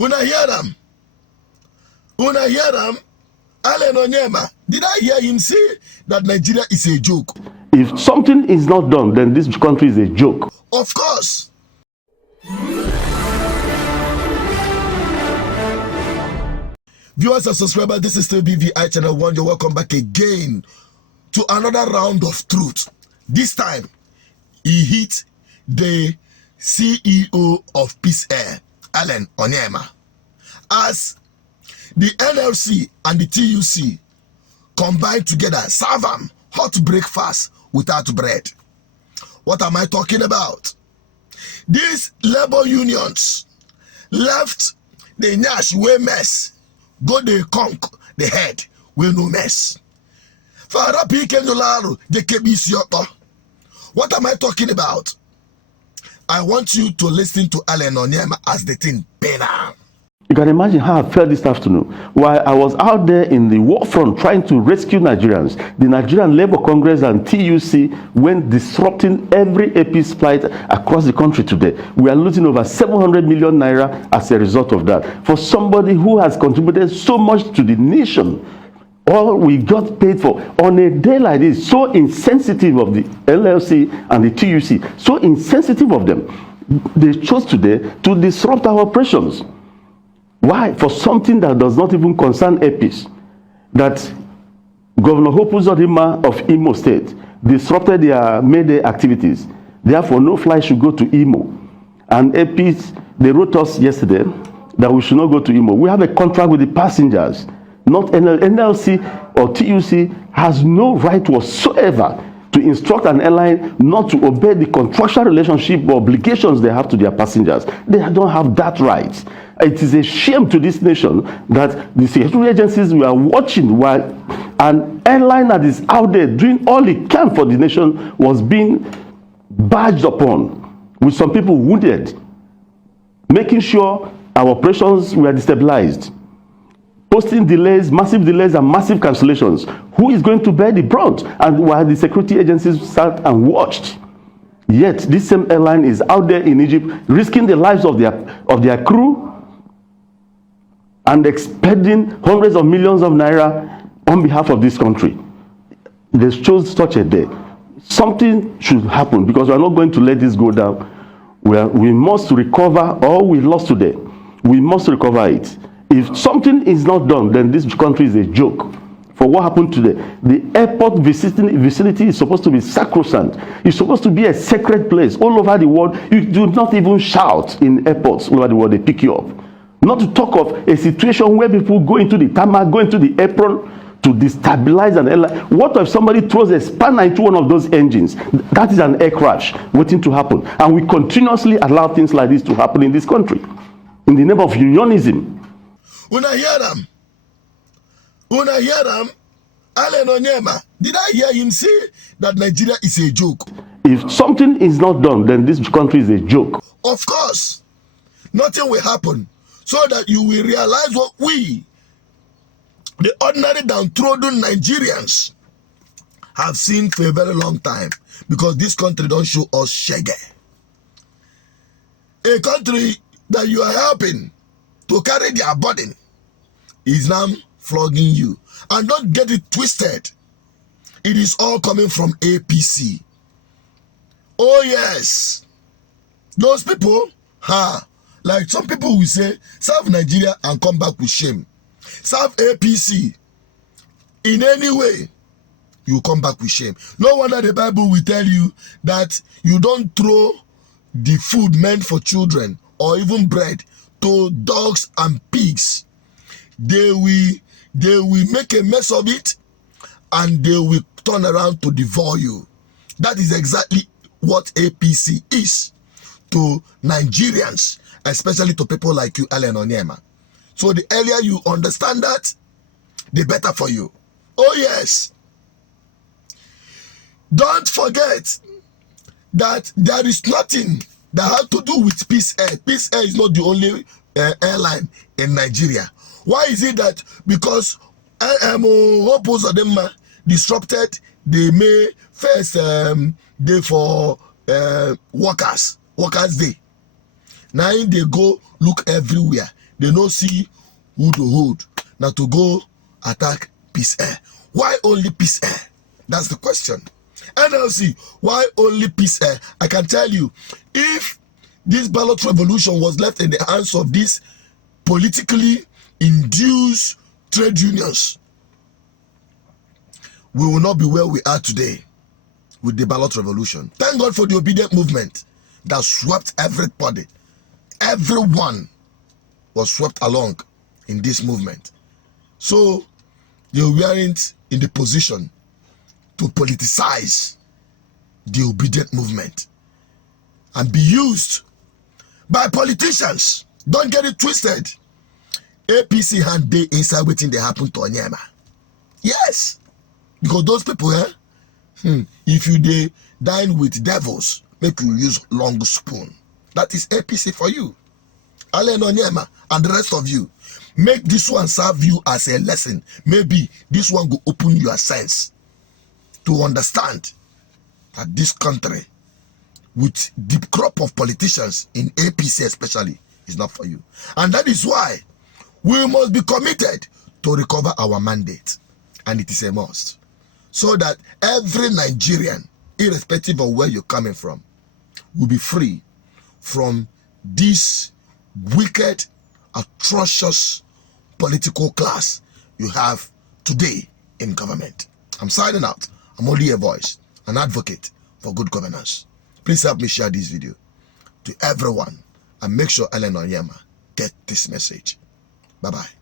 Una hear them? Una hear them? Onyema, did I hear him say that Nigeria is a joke? If something is not done, then this country is a joke. Of course. Viewers and subscribers, this is still BVI Channel 1. You're welcome back again to another round of truth. This time, he hit the CEO of Peace Air, Onyema, as the NLC and the TUC combined together, serve them hot breakfast without bread. What am I talking about? These labor unions left the Nash way mess, go they conk the head with no mess. What am I talking about? I want you to listen to Onyema as the thing better. You can imagine how I felt this afternoon while I was out there in the war front trying to rescue Nigerians. The Nigerian Labour Congress and TUC went disrupting every AP's flight across the country today. We are losing over 700 million naira as a result of that. For somebody who has contributed so much to the nation, all we got paid for on a day like this, so insensitive of the LLC and the TUC, so insensitive of them, they chose today to disrupt our operations. Why? For something that does not even concern APs. That Governor Hope Uzodinma of Imo State disrupted their Mayday activities. Therefore, no flight should go to Imo. And APs, they wrote us yesterday that we should not go to Imo. We have a contract with the passengers. Not NLC or TUC has no right whatsoever to instruct an airline not to obey the contractual relationship or obligations they have to their passengers. They don't have that right. It is a shame to this nation that the security agencies were watching while an airline that is out there doing all it can for the nation was being barged upon with some people wounded, making sure our operations were destabilized, posting delays, massive delays and massive cancellations. Who is going to bear the brunt? And while the security agencies sat and watched, yet this same airline is out there in Egypt risking the lives of their crew and expending hundreds of millions of naira on behalf of this country. They chose such a day. Something should happen because we are not going to let this go down. We must recover all we lost today. We must recover it. If something is not done, then this country is a joke. For what happened today, the airport vicinity is supposed to be sacrosanct. It's supposed to be a sacred place all over the world. You do not even shout in airports all over the world, they pick you up. Not to talk of a situation where people go into the tarmac, go into the apron to destabilize an airline. What if somebody throws a spanner into one of those engines? That is an air crash waiting to happen. And we continuously allow things like this to happen in this country in the name of unionism. Una hear them? Una hear them? Onyema, did I hear him say that Nigeria is a joke? If something is not done, then this country is a joke. Of course. Nothing will happen. So that you will realize what we, the ordinary downtrodden Nigerians, have seen for a very long time. Because this country don't show us shege. A country that you are helping to carry their burden is now flogging you. And don't get it twisted. It is all coming from APC. Oh yes. Those people, like some people will say, serve Nigeria and come back with shame. Serve APC. In any way, you come back with shame. No wonder the Bible will tell you that you don't throw the food meant for children or even bread to dogs and pigs. They will make a mess of it and they will turn around to devour you. That is exactly what APC is to Nigerians, especially to people like you, Onyema. So the earlier you understand that, the better for you. Oh yes. Don't forget that there is nothing that has to do with Peace Air. Peace Air is not the only airline in Nigeria. Why is it that? Because Hope Uzodinma disrupted the May 1st day for Workers' Day. Now they go look everywhere. they no see who to hold. Now to go attack Peace Air. Why only Peace Air? That's the question. NLC, why only Peace Air? I can tell you, if this ballot revolution was left in the hands of these politically induced trade unions, we will not be where we are today with the ballot revolution. Thank God for the obedient movement that swept everybody. Everyone was swept along in this movement. So they weren't in the position to politicize the obedient movement and be used by politicians. Don't get it twisted. APC hand day inside waiting they happen to Onyema. Yes. Because those people, if you dine with devils, make you use long spoon. That is APC for you. Allen Onyema and the rest of you, make this one serve you as a lesson. Maybe this one will open your sense to understand that this country, with the crop of politicians in APC especially, is not for you. And that is why we must be committed to recover our mandate. And it is a must. So that every Nigerian, irrespective of where you're coming from, will be free from this wicked, atrocious political class you have today in government. I'm signing out. I'm only a voice, an advocate for good governance. Please help me share this video to everyone and make sure Ellen Onyema get this message. Bye-bye.